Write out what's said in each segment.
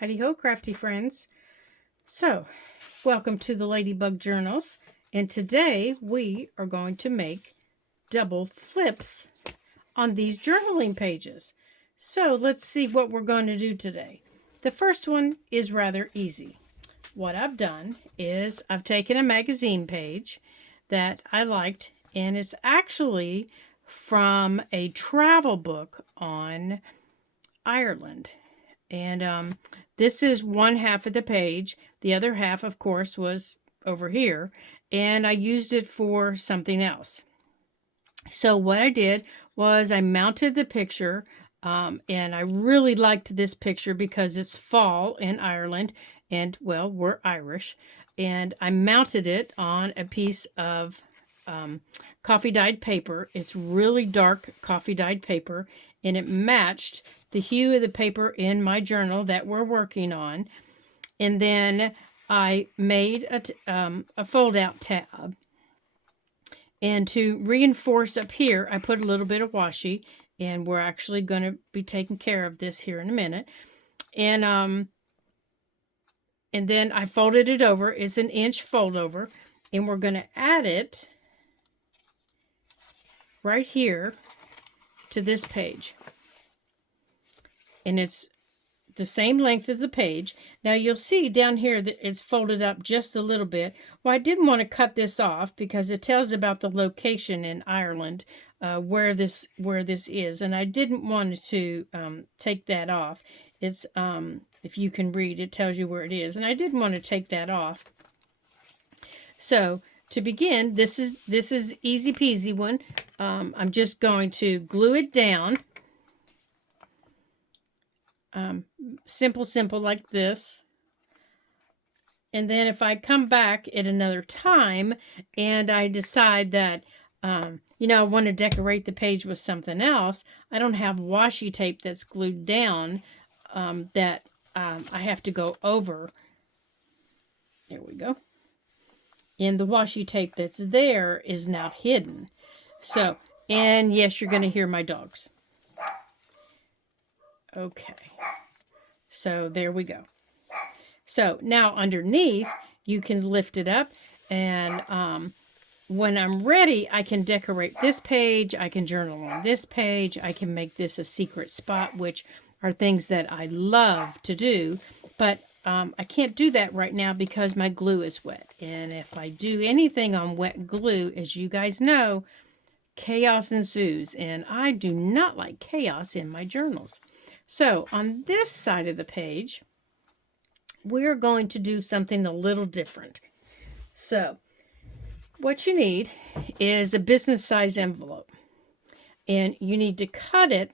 Howdy ho, crafty friends. So, welcome to the Ladybug Journals. And today we are going to make double flips on these journaling pages. So, let's see what we're going to do today. The first one is rather easy. What I've done is I've taken a magazine page that I liked, and it's actually from a travel book on Ireland. And this is one half of the page. The other half, of course, was over here. And I used it for something else. So what I did was I mounted the picture. And I really liked this picture because it's fall in Ireland. And, well, we're Irish. And I mounted it on a piece of coffee dyed paper. It's really dark coffee dyed paper, and it matched the hue of the paper in my journal that we're working on. And then I made a fold out tab, and to reinforce up here I put a little bit of washi, and we're actually going to be taking care of this here in a minute. And then I folded it over. It's an inch fold over, and we're going to add it right here to this page. And it's the same length as the page. Now you'll see down here that it's folded up just a little bit. Well, I didn't want to cut this off because it tells about the location in Ireland where this is, and I didn't want to take that off. It's if you can read, it tells you where it is, and I didn't want to take that off. So to begin, this is easy peasy one. I'm just going to glue it down. Simple like this. And then if I come back at another time and I decide that, I want to decorate the page with something else, I don't have washi tape that's glued down that I have to go over. There we go. And the washi tape that's there is now hidden. So, and yes, you're going to hear my dogs. Okay. So there we go. So now underneath, you can lift it up, and when I'm ready, I can decorate this page. I can journal on this page. I can make this a secret spot, which are things that I love to do. But I can't do that right now because my glue is wet. And if I do anything on wet glue, as you guys know, chaos ensues. And I do not like chaos in my journals. So on this side of the page, we're going to do something a little different. So what you need is a business size envelope, and you need to cut it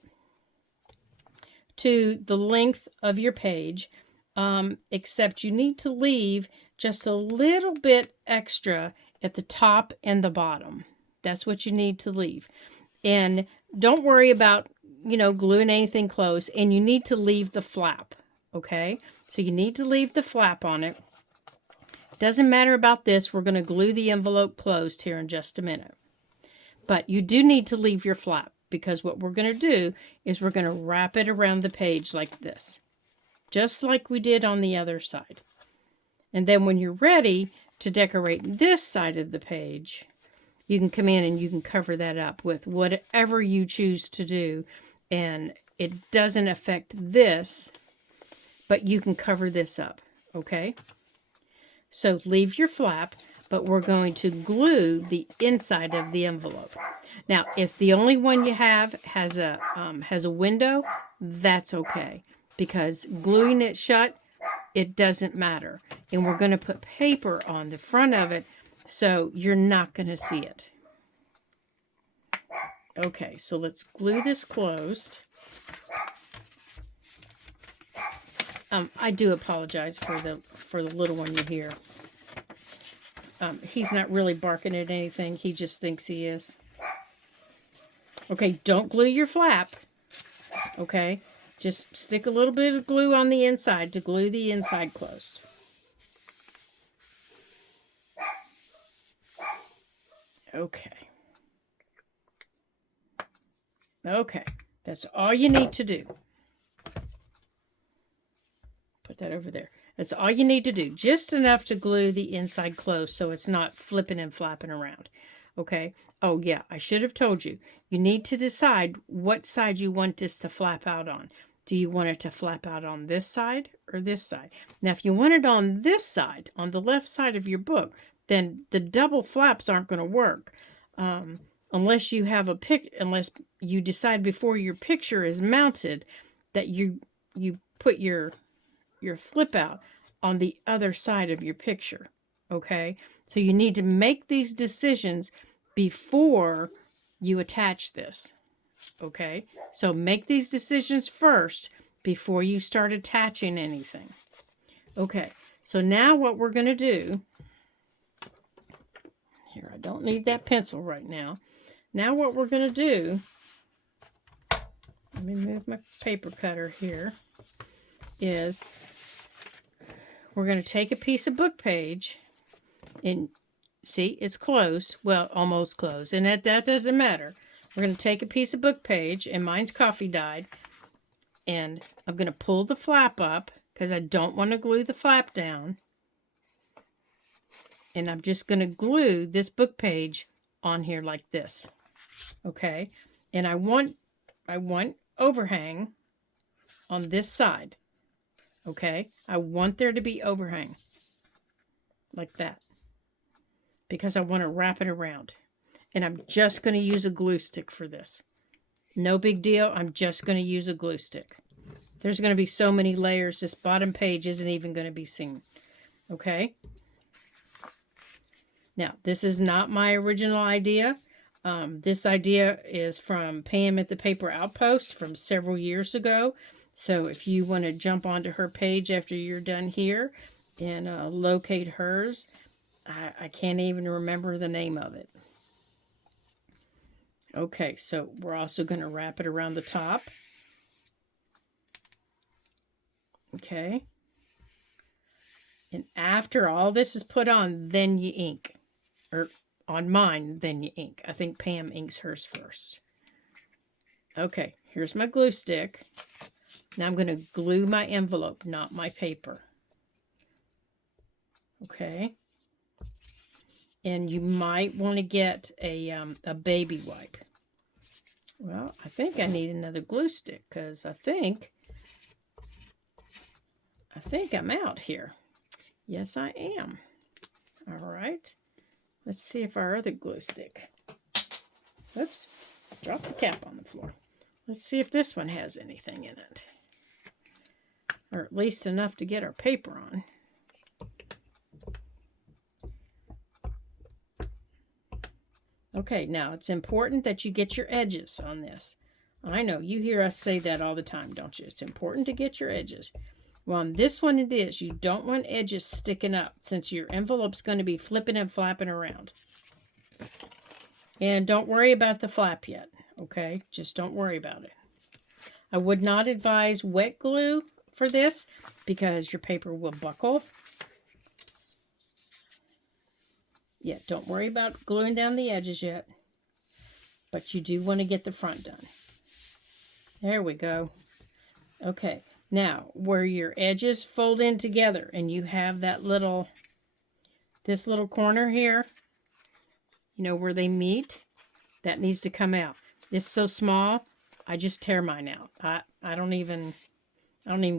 to the length of your page, except you need to leave just a little bit extra at the top and the bottom. That's what you need to leave. And don't worry about gluing anything close, and you need to leave the flap, okay? So you need to leave the flap on it. Doesn't matter about this. We're going to glue the envelope closed here in just a minute. But you do need to leave your flap, because what we're going to do is we're going to wrap it around the page like this, just like we did on the other side. And then when you're ready to decorate this side of the page, you can come in and you can cover that up with whatever you choose to do. And it doesn't affect this, but you can cover this up, okay? So leave your flap, but we're going to glue the inside of the envelope. Now, if the only one you have has a window, that's okay, because gluing it shut, it doesn't matter. And we're going to put paper on the front of it, so you're not going to see it. Okay, so let's glue this closed. I do apologize for the little one you hear. He's not really barking at anything. He just thinks he is. Okay, don't glue your flap. Okay, just stick a little bit of glue on the inside to glue the inside closed. Okay. Okay, that's all you need to do. Put that over there. That's all you need to do. Just enough to glue the inside closed so it's not flipping and flapping around. Okay. Oh, yeah. I should have told you. You need to decide what side you want this to flap out on. Do you want it to flap out on this side or this side? Now, if you want it on this side, on the left side of your book, then the double flaps aren't going to work. Unless you have unless you decide before your picture is mounted that you put your flip out on the other side of your picture. Okay, so you need to make these decisions before you attach this. Okay, so make these decisions first before you start attaching anything. Okay, so now what we're going to do, here, I don't need that pencil right now. Now what we're going to do, let me move my paper cutter here, is we're going to take a piece of book page, and see, it's closed. Well, almost closed, and that doesn't matter. We're going to take a piece of book page, and mine's coffee dyed, and I'm going to pull the flap up because I don't want to glue the flap down. And I'm just going to glue this book page on here like this. Okay, and I want overhang on this side. Okay, I want there to be overhang like that because I want to wrap it around. And I'm just going to use a glue stick for this. No big deal. I'm just going to use a glue stick. There's going to be so many layers. This bottom page isn't even going to be seen. Okay. Now, this is not my original idea. This idea is from Pam at the Paper Outpost from several years ago. So if you want to jump onto her page after you're done here and locate hers, I can't even remember the name of it. Okay, so we're also going to wrap it around the top. Okay. And after all this is put on, then you ink. Or on mine, then you ink. I think Pam inks hers first. Okay, here's my glue stick. Now I'm going to glue my envelope, not my paper. Okay. And you might want to get a baby wipe. Well, I think I need another glue stick because I think I'm out here. Yes, I am. All right. Let's see if our other glue stick. Oops. Dropped the cap on the floor. Let's see if this one has anything in it. Or at least enough to get our paper on. Okay, now it's important that you get your edges on this. I know, you hear us say that all the time, don't you? It's important to get your edges. Well, on this one it is. You don't want edges sticking up since your envelope's going to be flipping and flapping around. And don't worry about the flap yet, okay? Just don't worry about it. I would not advise wet glue for this because your paper will buckle. Yeah, don't worry about gluing down the edges yet. But you do want to get the front done. There we go. Okay, now where your edges fold in together and you have that this little corner here, you know, where they meet, that needs to come out. It's so small, I just tear mine out. I don't even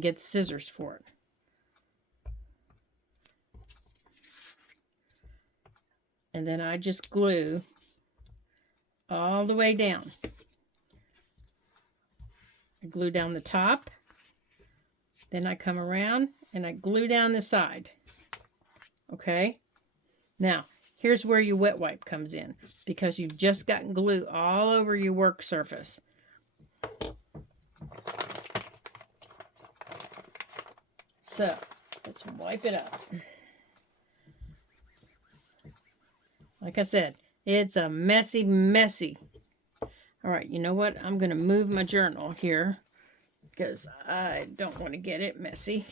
get scissors for it. And then I just glue all the way down. I glue down the top. Then I come around and I glue down the side. Okay? Now, here's where your wet wipe comes in because you've just gotten glue all over your work surface. So, let's wipe it up. Like I said, it's a messy, messy. All right, you know what? I'm going to move my journal here because I don't want to get it messy.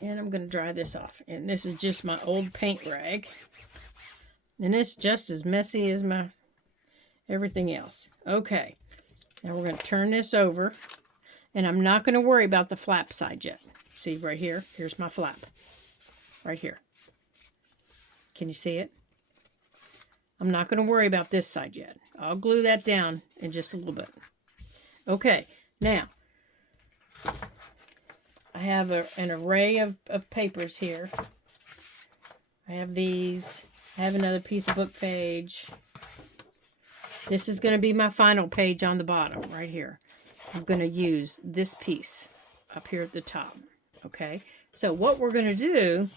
And I'm going to dry this off. And this is just my old paint rag. And it's just as messy as my everything else. Okay, now we're going to turn this over. And I'm not going to worry about the flap side yet. See right here? Here's my flap. Right here. Can you see it? I'm not going to worry about this side yet. I'll glue that down in just a little bit. Okay, now, I have an array of papers here. I have these. I have another piece of book page. This is going to be my final page on the bottom, right here. I'm going to use this piece up here at the top. Okay, so what we're going to do,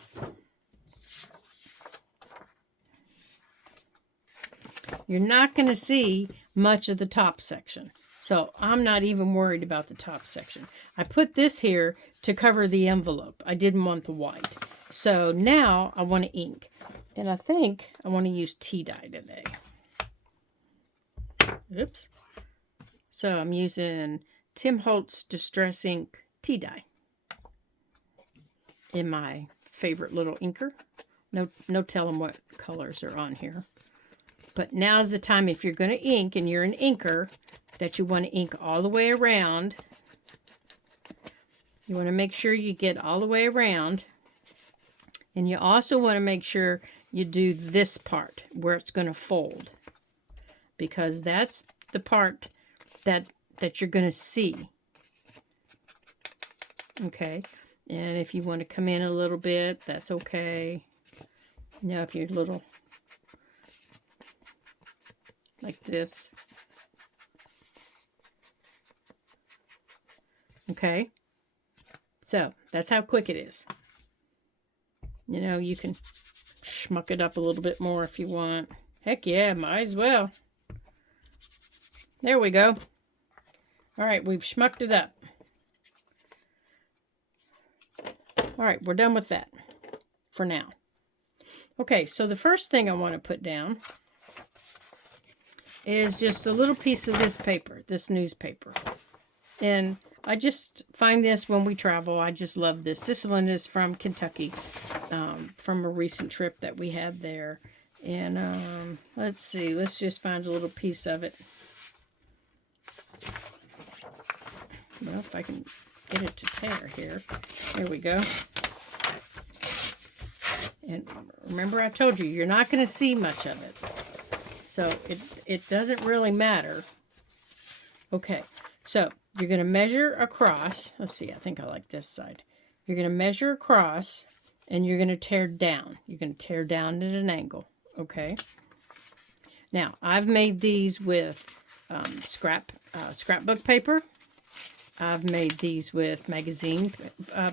you're not going to see much of the top section. So I'm not even worried about the top section. I put this here to cover the envelope. I didn't want the white. So now I want to ink. And I think I want to use tea dye today. Oops. So I'm using Tim Holtz Distress Ink tea dye in my favorite little inker. No telling what colors are on here. But now's the time, if you're going to ink and you're an inker, that you want to ink all the way around. You want to make sure you get all the way around. And you also want to make sure you do this part where it's going to fold. Because that's the part that you're going to see. Okay. And if you want to come in a little bit, that's okay. Now if you're a little like this. Okay. So that's how quick it is. You know, you can schmuck it up a little bit more if you want. Heck yeah, might as well. There we go. All right, we've schmucked it up. All right, we're done with that for now. Okay, so the first thing I want to put down is just a little piece of this paper, this newspaper. And I just find this when we travel. I just love this. This one is from Kentucky, from a recent trip that we had there. And let's see. Let's just find a little piece of it. Well, if I can get it to tear here. There we go. And remember I told you, you're not going to see much of it. So it doesn't really matter. Okay, so you're going to measure across. Let's see, I think I like this side. You're going to measure across, and you're going to tear down. You're going to tear down at an angle, okay? Now, I've made these with scrapbook paper. I've made these with magazine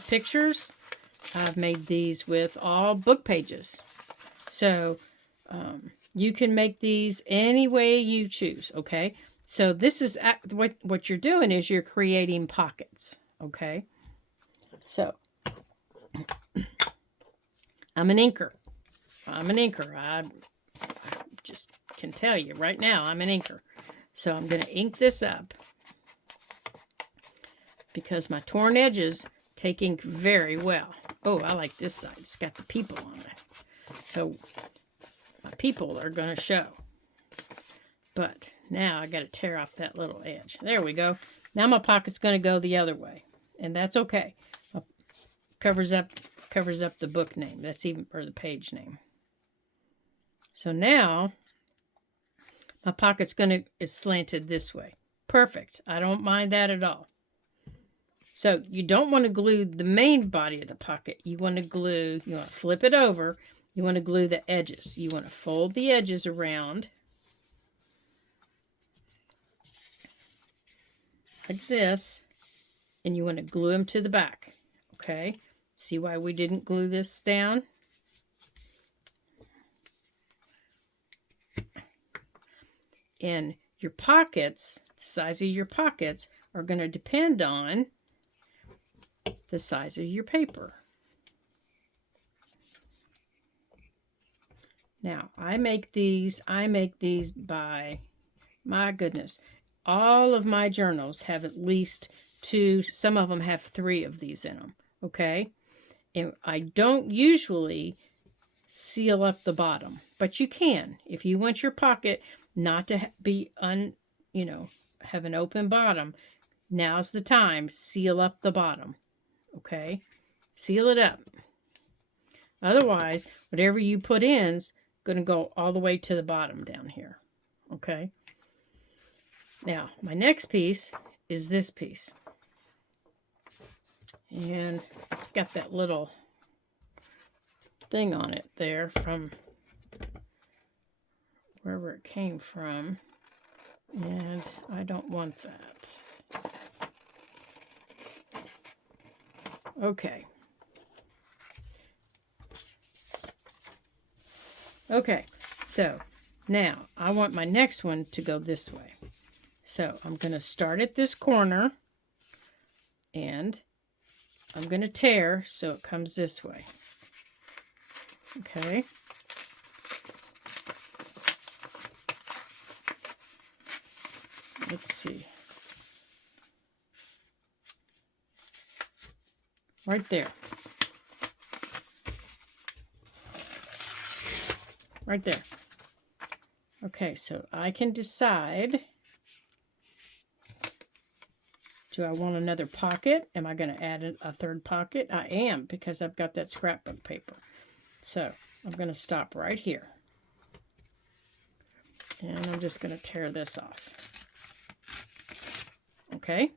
pictures. I've made these with all book pages. So, you can make these any way you choose, okay? So this is what you're doing is you're creating pockets, okay? So I'm an inker. I just can tell you right now I'm an inker. So I'm going to ink this up because my torn edges take ink very well. Oh, I like this side. It's got the people on it. So my people are going to show. But now I got to tear off that little edge. There we go. Now my pocket's going to go the other way. And that's okay. Covers up the book name. That's even, or the page name. So now my pocket's is slanted this way. Perfect. I don't mind that at all. So you don't want to glue the main body of the pocket. You want to flip it over. You want to glue the edges. You want to fold the edges around like this, and you want to glue them to the back. Okay? See why we didn't glue this down? And your pockets, the size of your pockets, are going to depend on the size of your paper. Now, I make these by, my goodness, all of my journals have at least 2, some of them have 3 of these in them, okay? And I don't usually seal up the bottom, but you can. If you want your pocket not to be have an open bottom, now's the time, seal up the bottom, okay? Seal it up. Otherwise, whatever you put in's going to go all the way to the bottom down here, okay? Now, my next piece is this piece. And it's got that little thing on it there from wherever it came from. And I don't want that. Okay. Okay, so now I want my next one to go this way. So I'm going to start at this corner and I'm going to tear so it comes this way. Okay. Let's see. Right there. Right there. Okay, so I can decide, do I want another pocket? Am I going to add a third pocket? I am, because I've got that scrapbook paper. So I'm going to stop right here. And I'm just going to tear this off. Okay.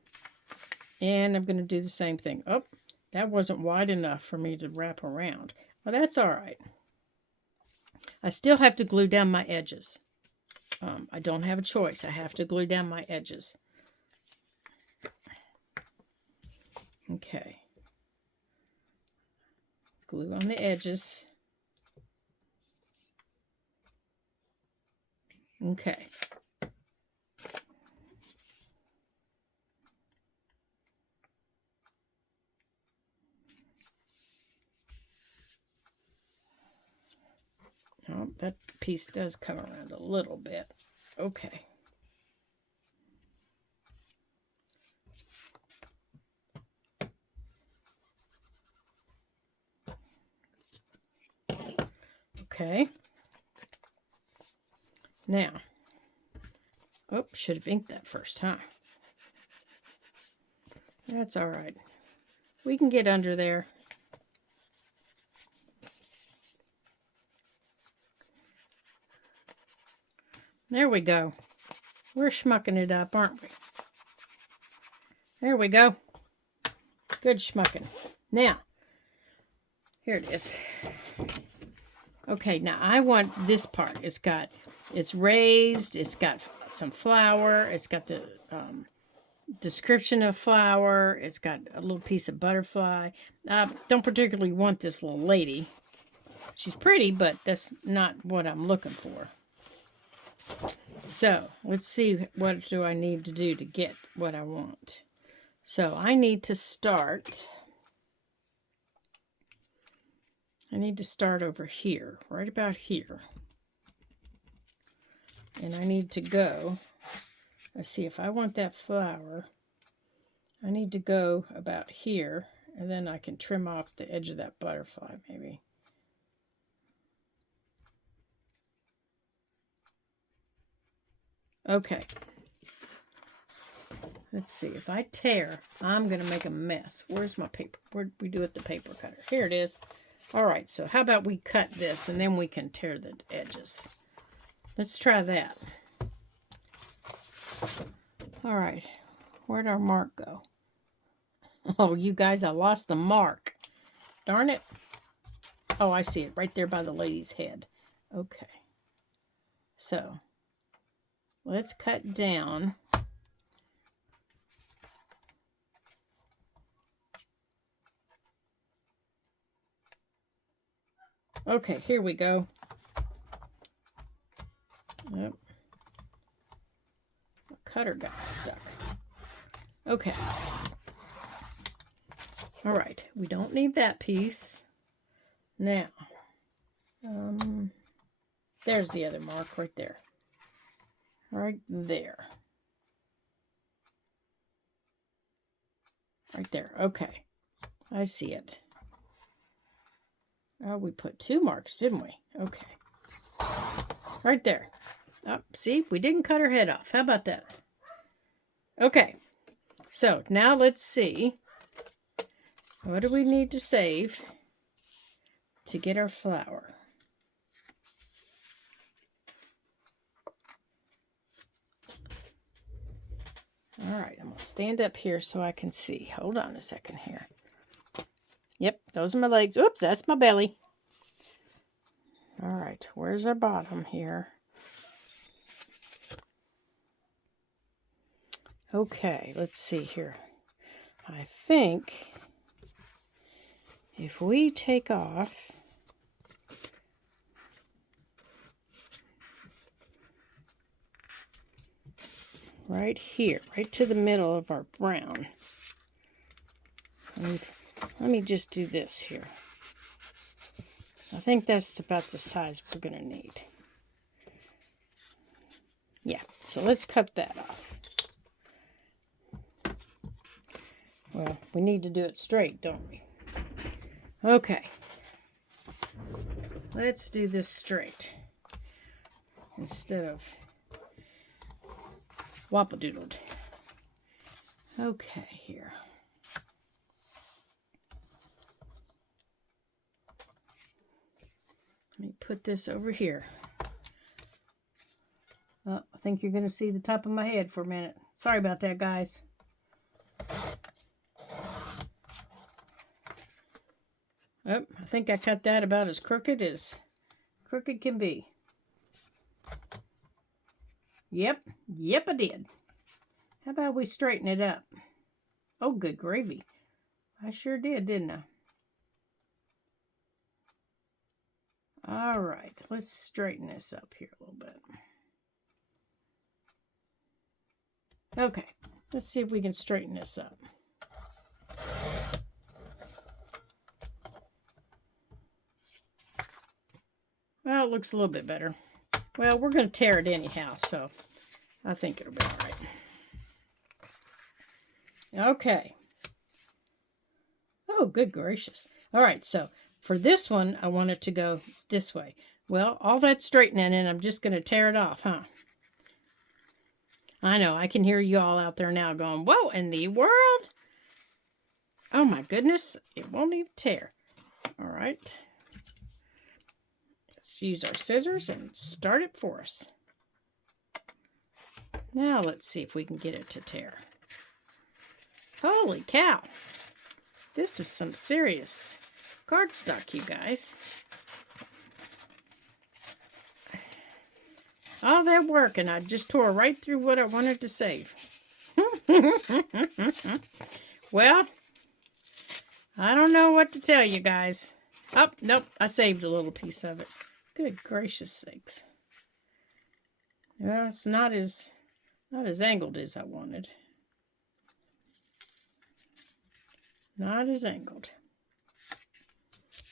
And I'm going to do the same thing. Oh, that wasn't wide enough for me to wrap around. Well, that's all right. I still have to glue down my edges. I don't have a choice. I have to glue down my edges. Okay. Glue on the edges. Okay. Oh, that piece does come around a little bit. Okay. Okay. Now, oh, should have inked that first, huh? That's all right. We can get under there. There we go. We're schmucking it up, aren't we? There we go. Good schmucking. Now, here it is. Okay, now I want this part. It's raised, it's got some flower, it's got the description of flower, it's got a little piece of butterfly. Don't particularly want this little lady. She's pretty, but that's not what I'm looking for. So, let's see, what do I need to do to get what I want? So, I need to start over here, right about here. And I need to go, let's see, if I want that flower, I need to go about here, and then I can trim off the edge of that butterfly, maybe. Okay. Let's see. If I tear, I'm going to make a mess. Where's my paper? Where did we do it? The paper cutter. Here it is. All right. So how about we cut this and then we can tear the edges. Let's try that. All right. Where'd our mark go? Oh, you guys, I lost the mark. Darn it. Oh, I see it right there by the lady's head. Okay. So let's cut down. Okay, here we go. Yep. The cutter got stuck. Okay. All right, we don't need that piece. Now, there's the other mark right there. Right there. Right there. Okay. I see it. Oh, we put 2 marks, didn't we? Okay. Right there. Oh, see, we didn't cut her head off. How about that? Okay. So, now let's see. What do we need to save to get our flour? All right, I'm going to stand up here so I can see. Hold on a second here. Yep, those are my legs. Oops, that's my belly. All right, where's our bottom here? Okay, let's see here. I think if we take off right here, right to the middle of our brown. Let me just do this here. I think that's about the size we're going to need. Yeah, so let's cut that off. Well, we need to do it straight, don't we? Okay. Let's do this straight instead of wappadoodled. Okay, here. Let me put this over here. Oh, I think you're going to see the top of my head for a minute. Sorry about that, guys. Oh, I think I cut that about as crooked can be. Yep, I did. How about we straighten it up? Oh, good gravy. I sure did, didn't I? All right, let's straighten this up here a little bit. Okay, let's see if we can straighten this up. Well, it looks a little bit better. Well, we're going to tear it anyhow, so I think it'll be all right. Okay. Oh, good gracious. All right, so for this one, I want it to go this way. Well, all that straightening, and I'm just going to tear it off, huh? I know, I can hear you all out there now going, whoa, in the world? Oh, my goodness, it won't even tear. All right. Let's use our scissors and start it for us. Now let's see if we can get it to tear. Holy cow. This is some serious cardstock, you guys. All that work, and I just tore right through what I wanted to save. Well, I don't know what to tell you guys. Oh, nope, I saved a little piece of it. Good gracious sakes. Well, it's not as angled as I wanted. Not as angled.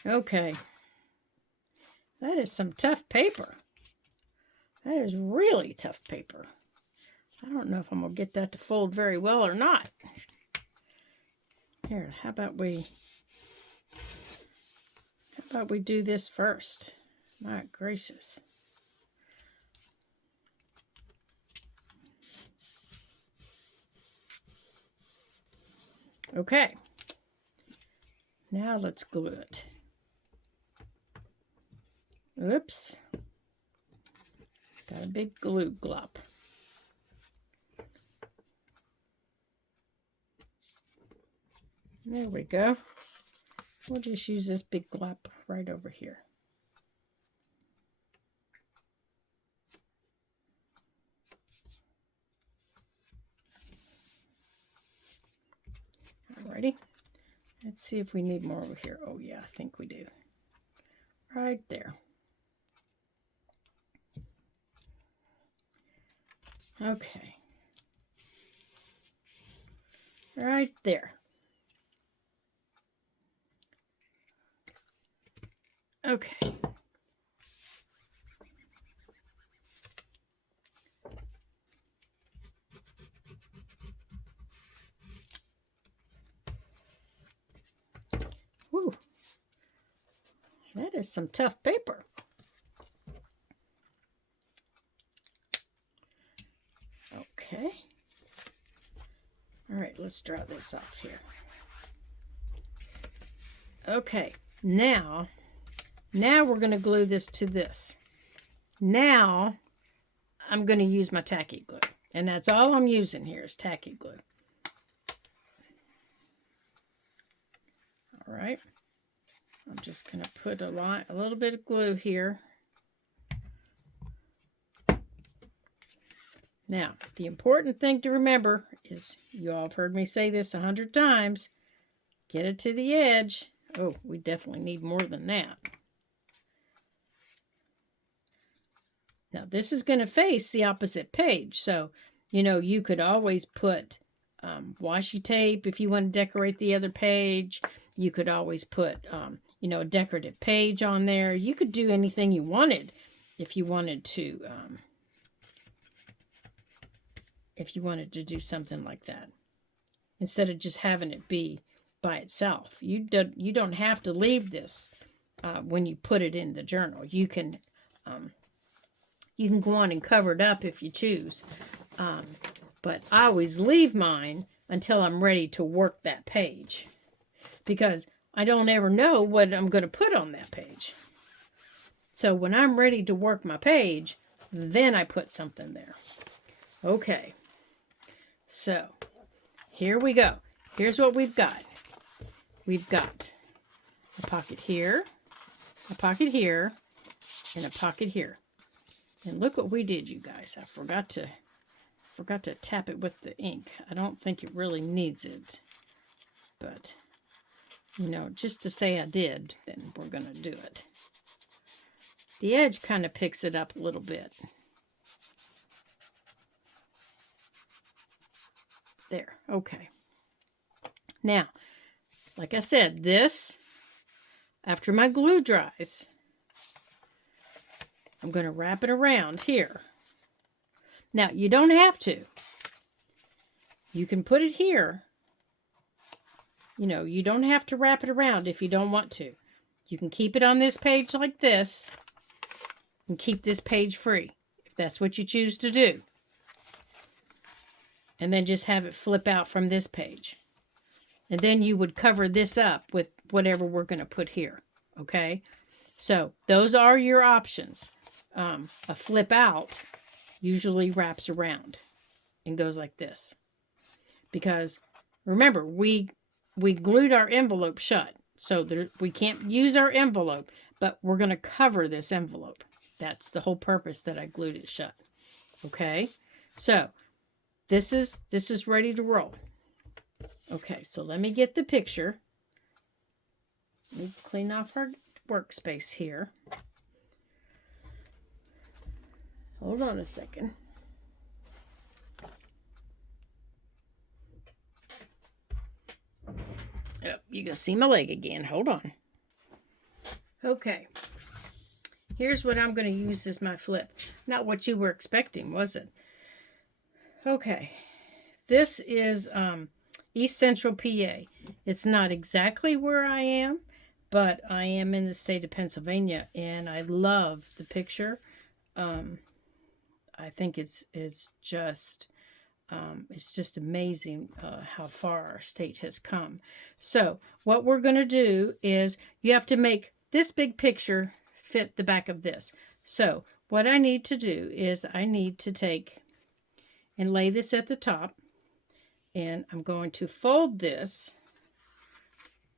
Okay. That is some tough paper. That is really tough paper. I don't know if I'm going to get that to fold very well or not. Here, how about we do this first? My gracious. Okay. Now let's glue it. Oops. Got a big glue glop. There we go. We'll just use this big glop right over here. Alrighty. Let's see if we need more over here. Oh yeah, I think we do. Right there. Okay. Right there. Okay. Whew. That is some tough paper. Okay. All right, let's draw this off here. Okay, now we're going to glue this to this. Now I'm going to use my tacky glue. And that's all I'm using here is tacky glue. All right. I'm just going to put a little bit of glue here. Now, the important thing to remember is, you all have heard me say this 100 times, get it to the edge. Oh, we definitely need more than that. Now, this is going to face the opposite page. So, you know, you could always put washi tape if you want to decorate the other page. You could always put, you know, a decorative page on there. You could do anything you wanted if you wanted to do something like that. Instead of just having it be by itself. You don't have to leave this when you put it in the journal. You can go on and cover it up if you choose. But I always leave mine until I'm ready to work that page, because I don't ever know what I'm going to put on that page. So when I'm ready to work my page, then I put something there. Okay. So here we go. Here's what we've got. We've got a pocket here, a pocket here, and a pocket here. And look what we did, you guys. I forgot to tap it with the ink. I don't think it really needs it. But, you know, just to say I did, then we're going to do it. The edge kind of picks it up a little bit. There, okay. Now, like I said, this, after my glue dries, I'm going to wrap it around here. Now, you don't have to. You can put it here. You know, you don't have to wrap it around if you don't want to. You can keep it on this page like this and keep this page free if that's what you choose to do. And then just have it flip out from this page. And then you would cover this up with whatever we're going to put here. Okay? So, those are your options. A flip out usually wraps around and goes like this. Because, remember, we glued our envelope shut. So, we can't use our envelope, but we're going to cover this envelope. That's the whole purpose that I glued it shut. Okay? So, this is ready to roll. Okay, so let me get the picture. Let me clean off our workspace here. Hold on a second. Oh, you can see my leg again. Hold on. Okay. Here's what I'm going to use as my flip. Not what you were expecting, was it? Okay. This is East Central PA. It's not exactly where I am, but I am in the state of Pennsylvania, and I love the picture. I think it's just amazing how far our state has come. So what we're going to do is you have to make this big picture fit the back of this. So what I need to do is I need to take and lay this at the top, and I'm going to fold this.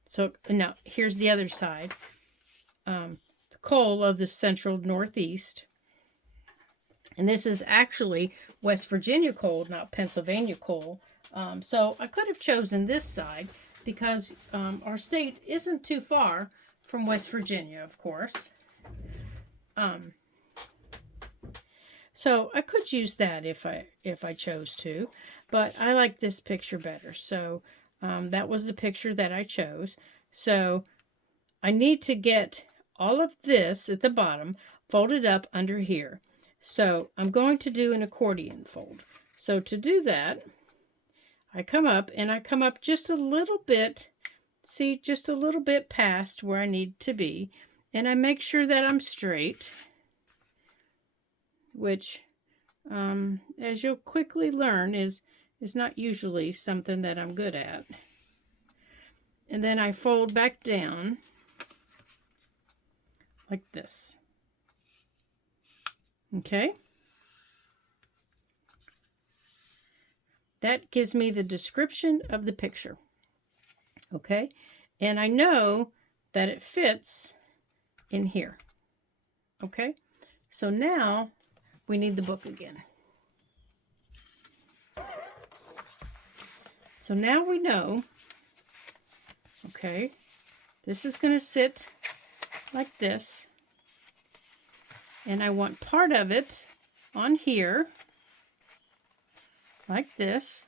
So now here's the other side. The coal of the central northeast. And this is actually West Virginia coal, not Pennsylvania coal. So I could have chosen this side because our state isn't too far from West Virginia, of course. So I could use that if I chose to, but I like this picture better. So that was the picture that I chose. So I need to get all of this at the bottom folded up under here. So I'm going to do an accordion fold. So to do that, I come up just a little bit, see, just a little bit past where I need to be. And I make sure that I'm straight, which, as you'll quickly learn, is not usually something that I'm good at. And then I fold back down like this. Okay. That gives me the description of the picture. Okay. And I know that it fits in here. Okay. So now we need the book again. So now we know, okay, this is going to sit like this. And I want part of it on here, like this.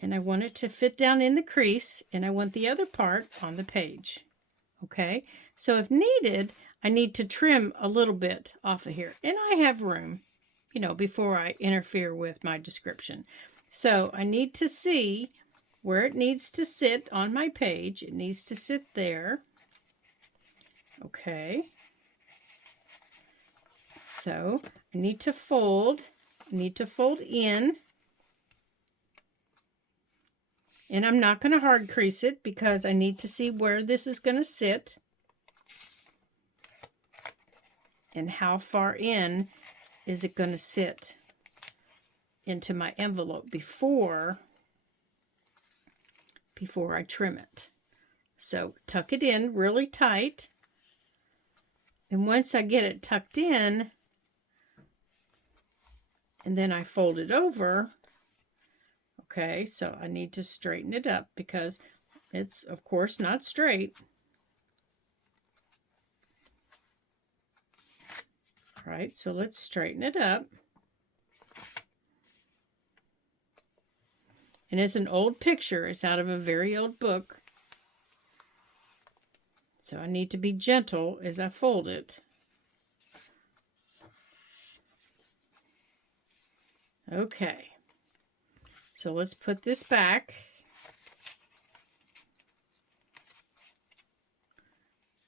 And I want it to fit down in the crease, and I want the other part on the page. Okay, so if needed, I need to trim a little bit off of here. And I have room, you know, before I interfere with my description. So I need to see where it needs to sit on my page. It needs to sit there. Okay. So I need to fold. I need to fold in. And I'm not going to hard crease it because I need to see where this is going to sit. And how far in is it going to sit into my envelope before I trim it. So tuck it in really tight. And once I get it tucked in, and then I fold it over, okay, so I need to straighten it up because it's, of course, not straight. All right, so let's straighten it up. And it's an old picture. It's out of a very old book. So I need to be gentle as I fold it. Okay. So let's put this back.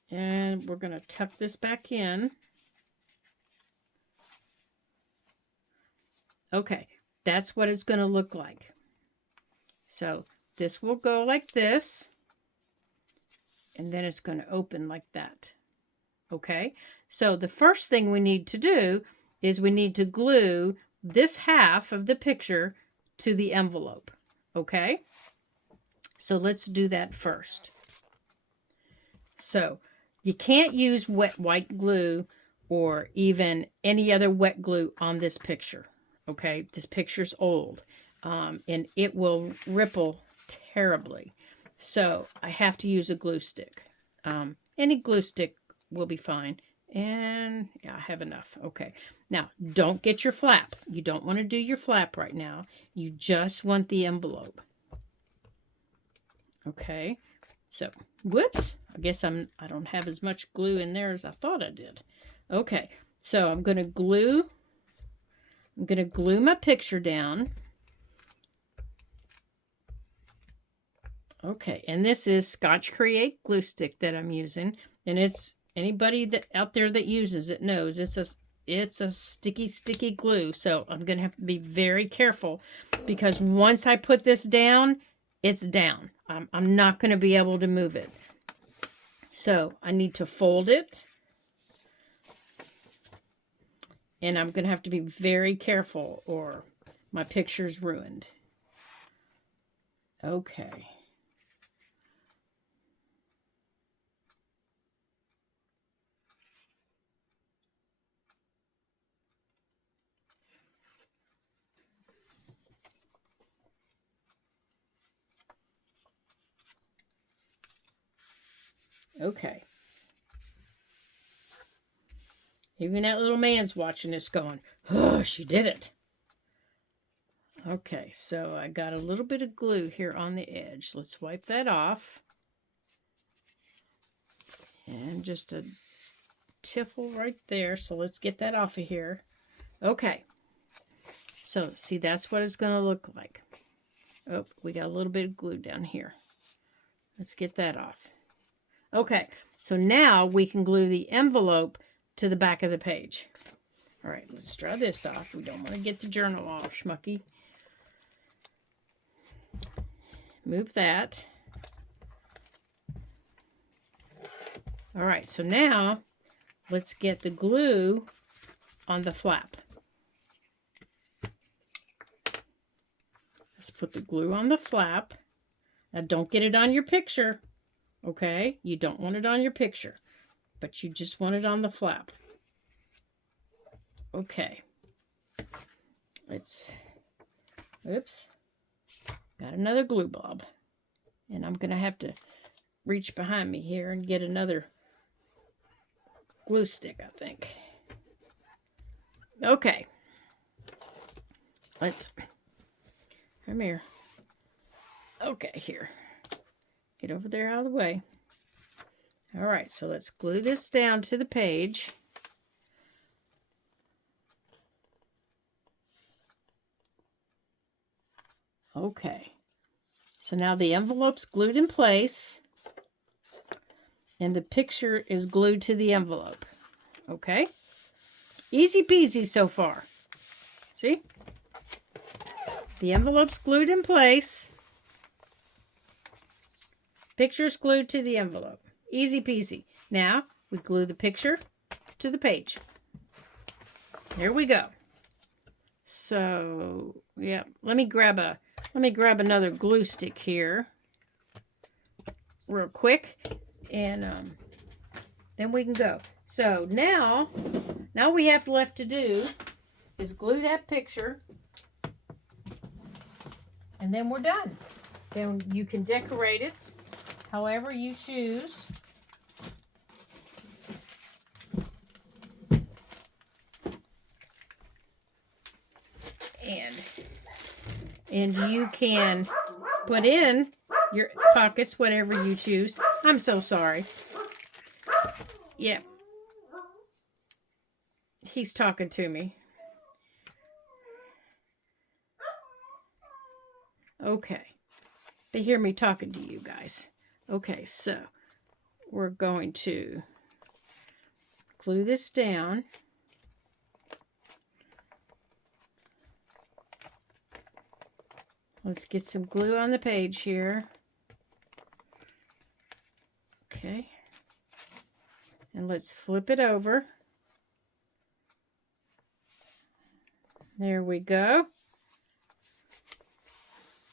And we're going to tuck this back in. Okay, that's what it's going to look like. So this will go like this, and then it's going to open like that. Okay, so the first thing we need to do is we need to glue this half of the picture to the envelope. Okay, so let's do that first. So you can't use wet white glue or even any other wet glue on this picture. Okay, this picture's old. And it will ripple terribly. So I have to use a glue stick. Any glue stick will be fine. And yeah, I have enough. Okay. Now, don't get your flap. You don't want to do your flap right now. You just want the envelope. Okay. So, whoops. I guess I don't have as much glue in there as I thought I did. Okay. So I'm going to glue my picture down. Okay, and this is Scotch Create glue stick that I'm using, and it's anybody that out there that uses it knows it's a sticky glue. So I'm going to have to be very careful because once I put this down, it's down. I'm not going to be able to move it. So I need to fold it, and I'm going to have to be very careful or my picture's ruined. Okay. Okay. Even that little man's watching this going, oh, she did it. Okay, so I got a little bit of glue here on the edge. Let's wipe that off. And just a tiffle right there. So let's get that off of here. Okay. So, see, that's what it's going to look like. Oh, we got a little bit of glue down here. Let's get that off. Okay, so now we can glue the envelope to the back of the page. All right, let's dry this off. We don't want to get the journal all schmucky. move that. All right, so now let's get the glue on the flap. Let's put the glue on the flap. Now don't get it on your picture, okay? You don't want it on your picture, but you just want it on the flap. Okay. Oops. Got another glue blob. And I'm going to have to reach behind me here and get another glue stick, I think. Okay. Come here. Okay, here. Get over there out of the way. All right, so let's glue this down to the page. Okay. So now the envelope's glued in place. And the picture is glued to the envelope. Okay? Easy peasy so far. See? The envelope's glued in place. Picture's glued to the envelope. Easy peasy. Now, we glue the picture to the page. There we go. So, yeah, let me grab another glue stick here real quick, and then we can go. So now we have left to do is glue that picture, and then we're done. Then you can decorate it however you choose. And you can put in your pockets whatever you choose. I'm so sorry. Yeah. He's talking to me. Okay. They hear me talking to you guys. Okay, so we're going to glue this down. Let's get some glue on the page here. Okay. And let's flip it over. There we go.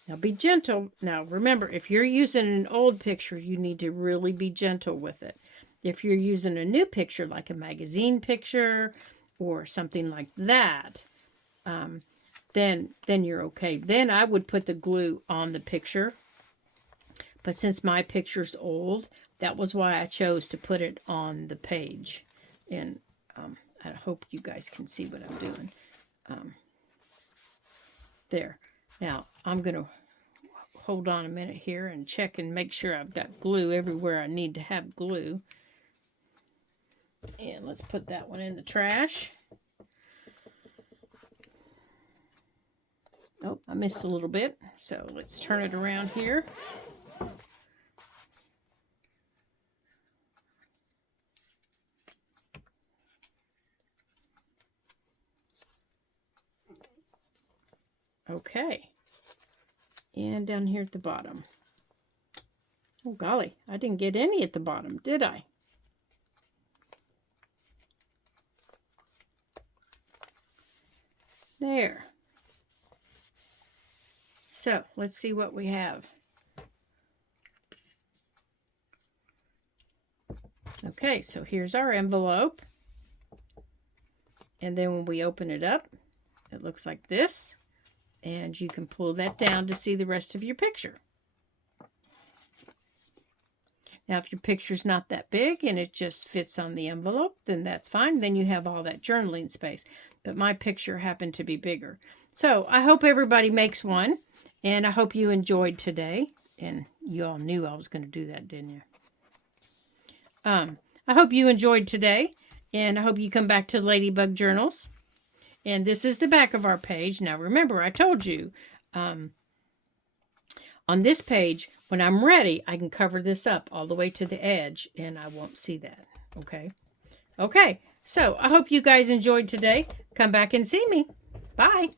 Now be gentle. Now remember, if you're using an old picture, you need to really be gentle with it. If you're using a new picture, like a magazine picture or something like that, then you're okay. Then I would put the glue on the picture. But since my picture's old, that was why I chose to put it on the page. And I hope you guys can see what I'm doing. There. Now, I'm going to hold on a minute here and check and make sure I've got glue everywhere I need to have glue. And let's put that one in the trash. Oh, I missed a little bit. So let's turn it around here. Okay. And down here at the bottom. Oh, golly. I didn't get any at the bottom, did I? There. So, let's see what we have. Okay, so here's our envelope. And then when we open it up, it looks like this. And you can pull that down to see the rest of your picture. Now, if your picture's not that big and it just fits on the envelope, then that's fine. Then you have all that journaling space. But my picture happened to be bigger. So I hope everybody makes one. And I hope you enjoyed today. And you all knew I was going to do that, didn't you? I hope you enjoyed today. And I hope you come back to Ladybug Journals. And this is the back of our page. Now, remember, I told you, on this page, when I'm ready, I can cover this up all the way to the edge, and I won't see that, okay? Okay, so I hope you guys enjoyed today. Come back and see me. Bye.